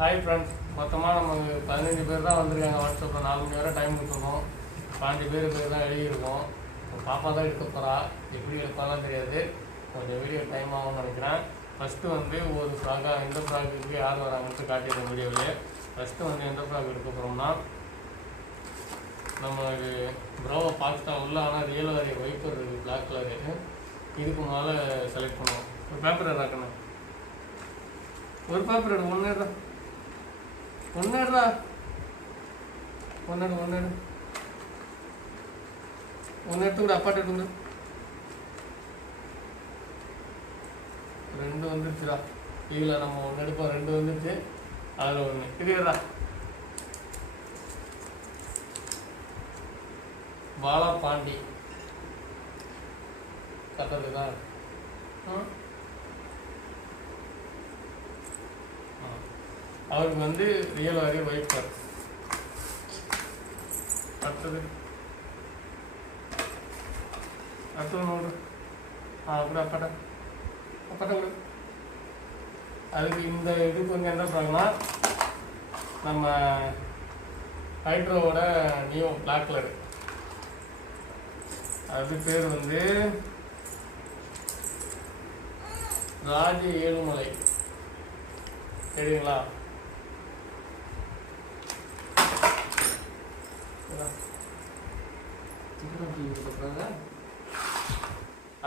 Hi friends, மொத்தமாக நமக்கு 15 பேர் தான் வந்திருக்காங்க. வாட்ஸ்அப்பில் 4 மணி வரை டைம் கொடுத்துருக்கோம். 12 பேர் தான் எழுதியிருக்கோம். பாப்பா தான் எடுக்க போகிறா. எப்படி எடுப்பாலாம் தெரியாது, கொஞ்சம் வீடியோ டைம் ஆகும்னு நினைக்கிறேன். ஃபஸ்ட்டு வந்து ஒரு ஃப்ராகாக எந்த ஃப்ராகுக்கு யார் வராங்கன்ட்டு காட்டியிருக்கேன் வீடியோவிலே. ஃபஸ்ட்டு வந்து எந்த ஃப்ராக் எடுக்க போகிறோம்னா, நம்ம ப்ரோவை பார்த்துட்டா உள்ள, ஆனால் ரியல் வரைய வைப்பர் இருக்குது, பிளாக் கலரு. இதுக்கு மேலே செலக்ட் பண்ணுவோம். ஒரு பேப்பர் இறக்கணும், ஒரு பேப்பர் எடு, ஒன்று எடுறா, ஒன்று எடுத்து கூட அப்பாட்ட எடுத்து கூட. 2 வந்துருச்சுடா. இதில் நம்ம 1 எடுப்போம், 2 வந்துருச்சு. அதில் 1 இதுடா. பாலா பாண்டி கட்டது தான். அவருக்கு வந்து ரியல் வரைய வைப்பர். அடுத்தது நோடு. கூட அப்பாட்ட கொடு. அதுக்கு இந்த இதுக்கு வந்து என்ன சொல்லுங்கன்னா, நம்ம ஹைட்ரோவோட நியோ பிளாக் கலரு, அது பேர் வந்து ராஜ ஏழுமலை. தெரியுங்களா?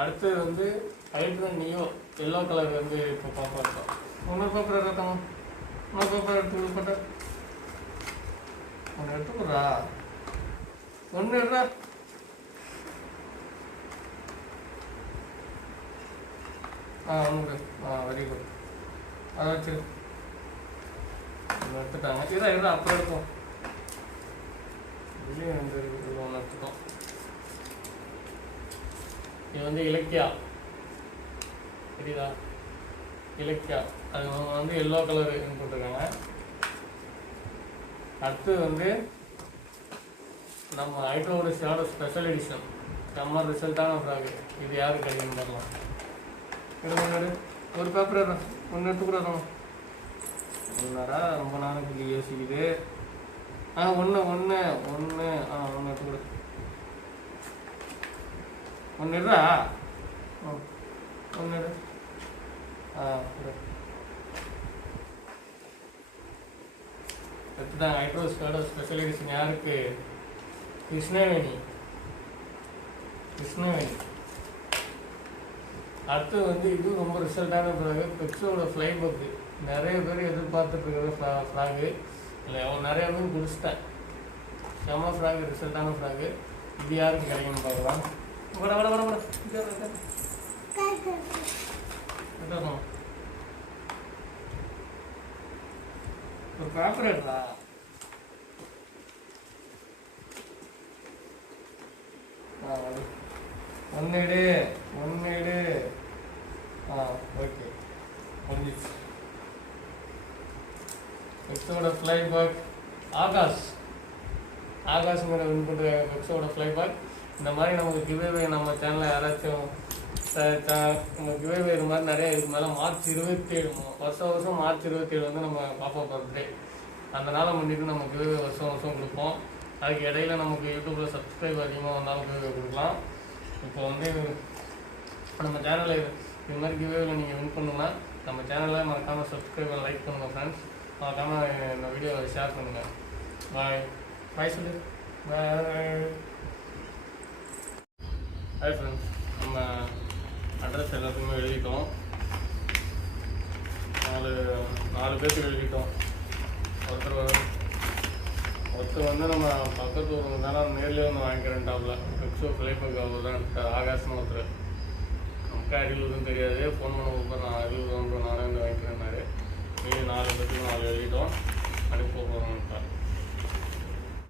அடுத்தது வந்து ஹைட்ரோ நியோ எல்லோ கலர் வந்து இப்போ பார்ப்போம். இன்னொரு பேப்பர் எடுத்தாங்க, இன்னொரு பேப்பர் எடுத்து போட்ட 1 எடுத்துக்கிறா, 1 எடுறா. ஒன்று வெரி குட். அதை வச்சு எடுத்துட்டாங்க. இதான் அப்புறம் எடுப்போம். இதுலேயும் 2 இருக்குது, 1 எடுத்துட்டோம். இது வந்து இலக்கியா, தெரியுதா? இலக்கியா, அது வந்து எல்லோ கலர் போட்டிருக்காங்க. அடுத்து வந்து நம்ம ஹைட்ரோவோட ஷேடோ ஸ்பெஷல் எடிஷன், செம்ம ரிசல்ட்டான ஃப்ராக். இது யாருக்கு கிடைக்குன்னு பார்க்கலாம். எடு, ஒரு பேப்பர் எடுறோம், 1 எடுத்துக்கூடாதான். ஒன்றாடா, ரொம்ப நாளைக்கு யோசிக்குது. 1 எடுத்துக்கூட, 1 எடுறா. 1 எடு. எடுத்துட்டாங்க. ஹைட்ரோ ஷேடோ ஸ்பெஷல் எடிஷன் யாருக்கு? கிருஷ்ணவேணி. அடுத்து வந்து இது ரொம்ப ரிசல்ட்டான ஃப்ராகு, பெப்ஸோட ஃப்ளை பக்கு. நிறைய பேர் எதிர்பார்த்துட்டு இருக்கிற ஃப்ராகு இல்லை, நிறைய பேர் குடிச்சிட்டேன். செம்ம ஃப்ராகு, ரிசல்ட்டான ஃப்ராகு. இது யாருக்கு கிடைக்குன்னு பார்க்கலாம். ஒரு பேப்பர் எடுறா. ஒன்று எடு. ஓகே, முடிஞ்சிச்சு. பெப்ஸோட ஃப்ளை பேக் ஆகாஷ்ங்கிற வின் பண்ணுறாங்க. பெப்ஸோட ஃப்ளை பேக். இந்த மாதிரி நமக்கு கிவ்அவே நம்ம சேனலில் யாராச்சும் நம்ம கிவ்அவே இது மாதிரி நிறையா இதுக்கு மேலே மார்ச் 27 வருஷம் மார்ச் 27 வந்து நம்ம பாப்பா பர்த்டே. அந்த நாளை முன்னிட்டு நம்ம கிவ்அவே வருஷம் கொடுப்போம். அதுக்கு இடையில நமக்கு யூடியூப்பில் சப்ஸ்கிரைப் அதிகமாக வந்தாலும் கிவ்அவே கொடுக்கலாம். இப்போ வந்து நம்ம சேனலில் இது மாதிரி கிவ்அவேல நீங்கள் வின் பண்ணணும்னா நம்ம சேனலில் மறக்காமல் சப்ஸ்கிரைப் லைக் பண்ணுங்கள் ஃப்ரெண்ட்ஸ். மறக்காமல் இந்த வீடியோவை ஷேர் பண்ணுங்கள். பாய் சொல்லு. ஹாய் ஃப்ரெண்ட்ஸ், நம்ம அட்ரஸ் எல்லாத்துக்குமே எழுதிட்டோம். 4 பேருக்கு எழுதிட்டோம். ஒருத்தர் வந்து நம்ம பக்கத்து ஊருக்கு தானே நேரில் வந்து வாங்கிக்கிறேன்டாப்ல. பெப்ஸோ ஃப்ளைபக் அவர் தான் எடுத்தார். ஆகாஷ்னு ஒருத்தர். நமக்கு அரியலூர்னு தெரியாது, ஃபோன் பண்ண கூப்பிட்றேன். நான் அரியலூர் நானே வந்து வாங்கிக்கிறேன்னாரு. மீதி 4 பேருக்கு 4 எழுதிட்டோம். அனுப்ப போகிறோம்.